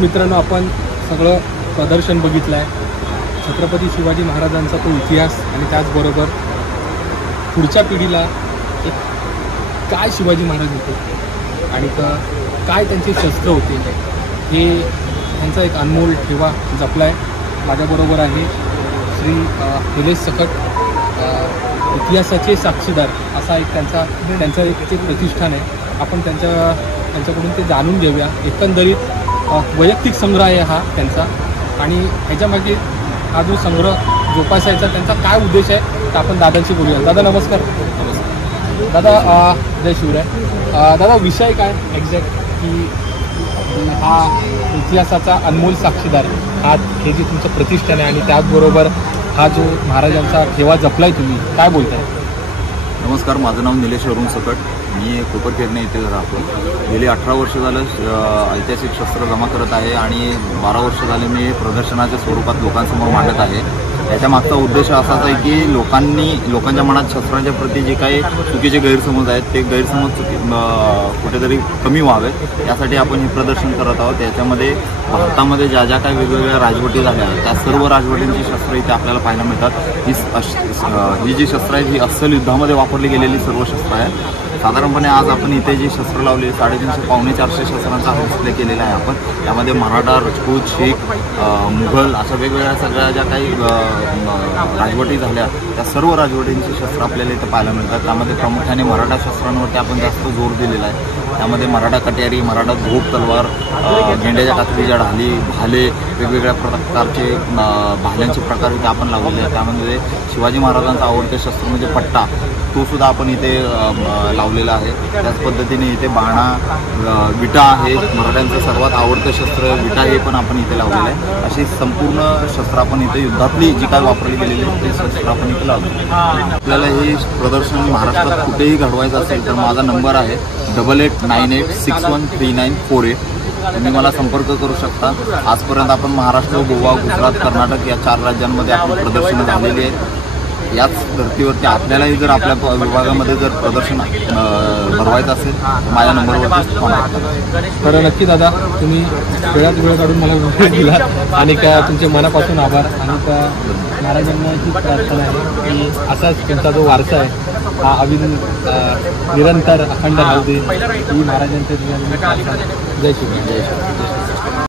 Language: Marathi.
मित्रांनो, आपण सगळं प्रदर्शन बघितलं आहे. छत्रपती शिवाजी महाराजांचा तो इतिहास आणि त्याचबरोबर पुढच्या पिढीला एक काय शिवाजी महाराज होते आणि काय त्यांचे शस्त्र होते हे त्यांचा एक अनमोल ठेवा जपला आहे. माझ्याबरोबर आहे श्री निलेश सकट, इतिहासाचे साक्षीदार असा एक त्यांचं एक प्रतिष्ठान आहे. आपण त्यांच्याकडून ते जाणून घेऊया. एकंदरीत वैयक्तिक संग्रह आहे हा त्यांचा, आणि ह्याच्यामागे हा जो संग्रह जोपासायचा त्यांचा काय उद्देश आहे तर आपण दादांशी बोलूया. दादा नमस्कार. नमस्कार दादा. जय शिवराय. दादा, विषय काय एक्झॅक्ट की हा इतिहासाचा अनमोल साक्षीदार हा हे जे तुमचं प्रतिष्ठान आहे आणि त्याचबरोबर हा जो महाराजांचा ठेवा जपलाय, तुम्ही काय बोलताय? नमस्कार, माझं नाव निलेश अरुण सकट. मी कोपरखेरणे येथे राहतो. गेली 18 वर्ष झालं ऐतिहासिक शस्त्र जमा करत आहे आणि 12 वर्ष झाले मी प्रदर्शनाच्या स्वरूपात लोकांसमोर मांडत आहे. याच्या मागचा उद्देश असाच आहे की लोकांच्या मनात शस्त्रांच्या प्रती जे काही चुकीचे गैरसमज आहेत ते गैरसमज कुठेतरी कमी व्हावेत यासाठी आपण हे प्रदर्शन करत आहोत. याच्यामध्ये भारतामध्ये ज्या काही वेगवेगळ्या राजवटी झाल्या त्या सर्व राजवटींची शस्त्र इथे आपल्याला पाहायला मिळतात. ही जी शस्त्र आहेत ही अस्सल युद्धामध्ये वापरली गेलेली सर्व शस्त्र आहेत. साधारणपणे आज आपण इथे जी शस्त्र लावली 350 पावणे 400 शस्त्रांचा डिस्प्ले केलेला आहे आपण. त्यामध्ये मराठा, राजपूत, शीख, मुघल अशा वेगवेगळ्या सगळ्या ज्या काही राजवटी झाल्या त्या सर्व राजवटींची शस्त्र आपल्याला इथं पाहायला मिळतात. त्यामध्ये प्रामुख्याने मराठा शस्त्रांवरती आपण जास्त जोर दिलेला आहे. त्यामध्ये मराठा कट्यारी, मराठा धोप तलवार, गेंड्याच्या कातरीच्या ढाली, भाले, वेगवेगळ्या प्रकारचे भाल्यांचे प्रकार इथे आपण लावलेले आहेत. त्यामध्ये शिवाजी महाराजांचं आवडते शस्त्र म्हणजे पट्टा, तो सुद्धा आपण इथे लावलेला आहे. त्याच पद्धतीने इथे बाणा, विटा आहे, मराठ्यांचं सर्वात आवडतं शस्त्र विटा, हे पण आपण इथे लावलेलं आहे. अशी संपूर्ण शस्त्र आपण इथे युद्धातली जी काय वापरली गेलेली ते शस्त्र आपण इथे लावतो. आपल्याला हे प्रदर्शन महाराष्ट्रात कुठेही घडवायचं असेल तर माझा नंबर आहे 8898613948. तुम्ही मला संपर्क करू शकता. आजपर्यंत आपण महाराष्ट्र, गोवा, गुजरात, कर्नाटक या 4 राज्यांमध्ये आपण प्रदर्शनं झालेली आहेत. याच धर्तीवरती आपल्यालाही जर आपल्या विभागामध्ये जर प्रदर्शन भरवायचं असेल तर माझ्या नंबरवरती कॉन्टॅक्ट करा. तर नक्की दादा, तुम्ही वेळ काढून मला वेळ दिला आणि तुमचे मनापासून आभार. आणि महाराजांना ही प्रार्थना आहे की असाच तुमचा जो वारसा आहे हा निरंतर अखंड राहू दे. ही महाराजांचे जय श्री.